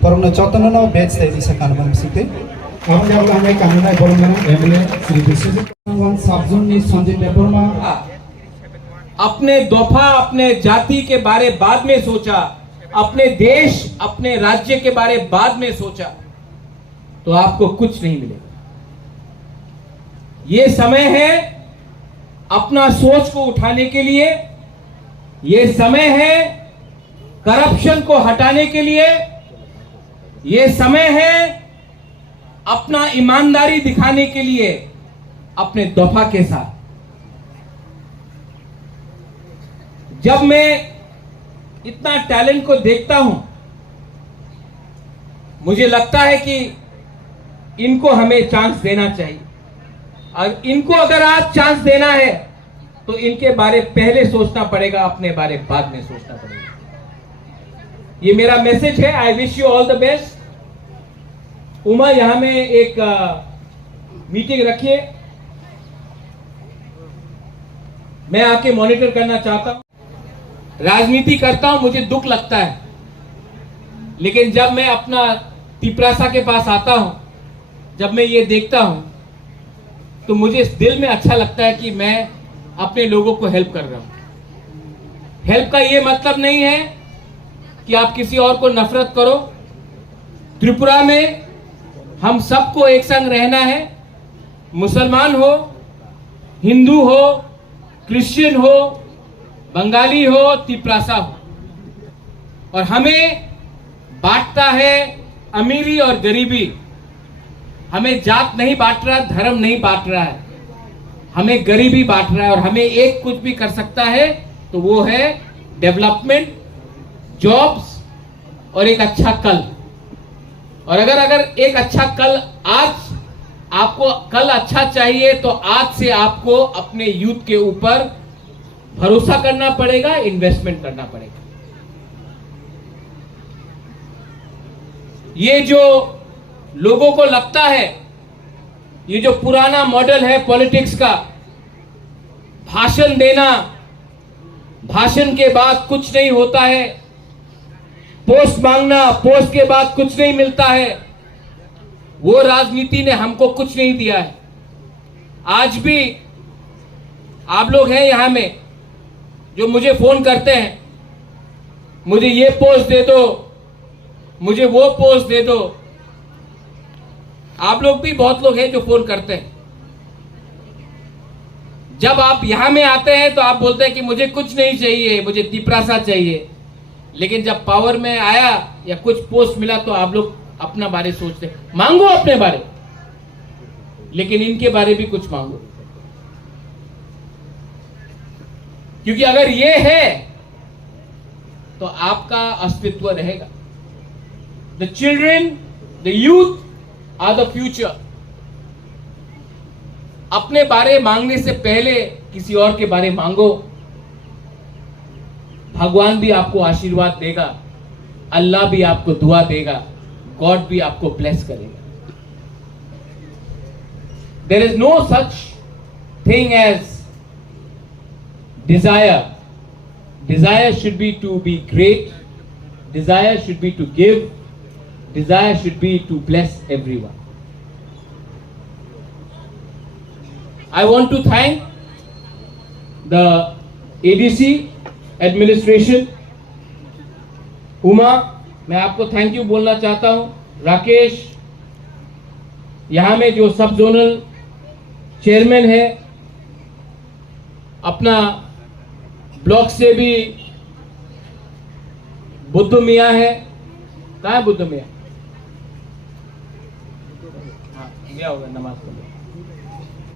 Porong Chotano no bed stay di Sakanabang City. Ang jawab hame kanunai borong MLA Sri Biswajit सबजुन ने संजय देववर्मा अपने दफा अपने जाति के बारे बाद में सोचा, अपने देश अपने राज्य के बारे बाद में सोचा, तो आपको कुछ नहीं मिलेगा। ये समय है अपना सोच को उठाने के लिए, ये समय है करप्शन को हटाने के लिए, ये समय है अपना ईमानदारी दिखाने के लिए अपने दफा के साथ। जब मैं इतना टैलेंट को देखता हूं, मुझे लगता है कि इनको हमें चांस देना चाहिए। और इनको अगर आज चांस देना है तो इनके बारे पहले सोचना पड़ेगा, अपने बारे बाद में सोचना पड़ेगा। ये मेरा मैसेज है। I wish you all the best. Uma यहां में एक मीटिंग रखिए, मैं आके मॉनिटर करना चाहता हूं। राजनीति करता हूं, मुझे दुख लगता है, लेकिन जब मैं अपना तिपरासा के पास आता हूं, जब मैं ये देखता हूं, तो मुझे इस दिल में अच्छा लगता है कि मैं अपने लोगों को हेल्प कर रहा हूं। हेल्प का ये मतलब नहीं है कि आप किसी और को नफरत करो। त्रिपुरा में हम सबको एक संग रहना है। मुसलमान हो, हिंदू हो, क्रिश्चियन हो, बंगाली हो, तिपरासा हो, और हमें बांटता है अमीरी और गरीबी। हमें जात नहीं बांट रहा, धर्म नहीं बांट रहा है, हमें गरीबी बांट रहा है। और हमें एक कुछ भी कर सकता है तो वो है डेवलपमेंट, जॉब्स और एक अच्छा कल। और अगर एक अच्छा कल, आज आपको कल अच्छा चाहिए तो आज से आपको अपने यूथ के ऊपर भरोसा करना पड़ेगा, इन्वेस्टमेंट करना पड़ेगा। ये जो लोगों को लगता है, ये जो पुराना मॉडल है पॉलिटिक्स का, भाषण देना, भाषण के बाद कुछ नहीं होता है, पोस्ट मांगना, पोस्ट के बाद कुछ नहीं मिलता है, वो राजनीति ने हमको कुछ नहीं दिया है। आज भी आप लोग हैं यहां में जो मुझे फोन करते हैं, मुझे ये पोस्ट दे दो, मुझे वो पोस्ट दे दो। आप लोग भी बहुत लोग हैं जो फोन करते हैं। जब आप यहां में आते हैं तो आप बोलते हैं कि मुझे कुछ नहीं चाहिए, मुझे तिपरासा चाहिए। लेकिन जब पावर में आया या कुछ पोस्ट मिला तो आप लोग अपना बारे सोचते हैं। मांगो अपने बारे, लेकिन इनके बारे भी कुछ मांगो, क्योंकि अगर ये है तो आपका अस्तित्व रहेगा। The children, the youth are the future. अपने बारे मांगने से पहले किसी और के बारे मांगो, भगवान भी आपको आशीर्वाद देगा, अल्लाह भी आपको दुआ देगा, गॉड भी आपको ब्लेस करेगा। There is no such thing as desire. Desire should be to be great. Desire should be to give. Desire should be to bless everyone. I want to thank the ADC administration. Uma, मैं आपको thank you बोलना चाहता हूं। राकेश, यहां में जो सब zonal chairman है, अपना ब्लॉक से भी बुद्ध मियाँ है। कहाँ है बुद्ध मियाँ? हाँ, गया होगा नमाज पढ़ने।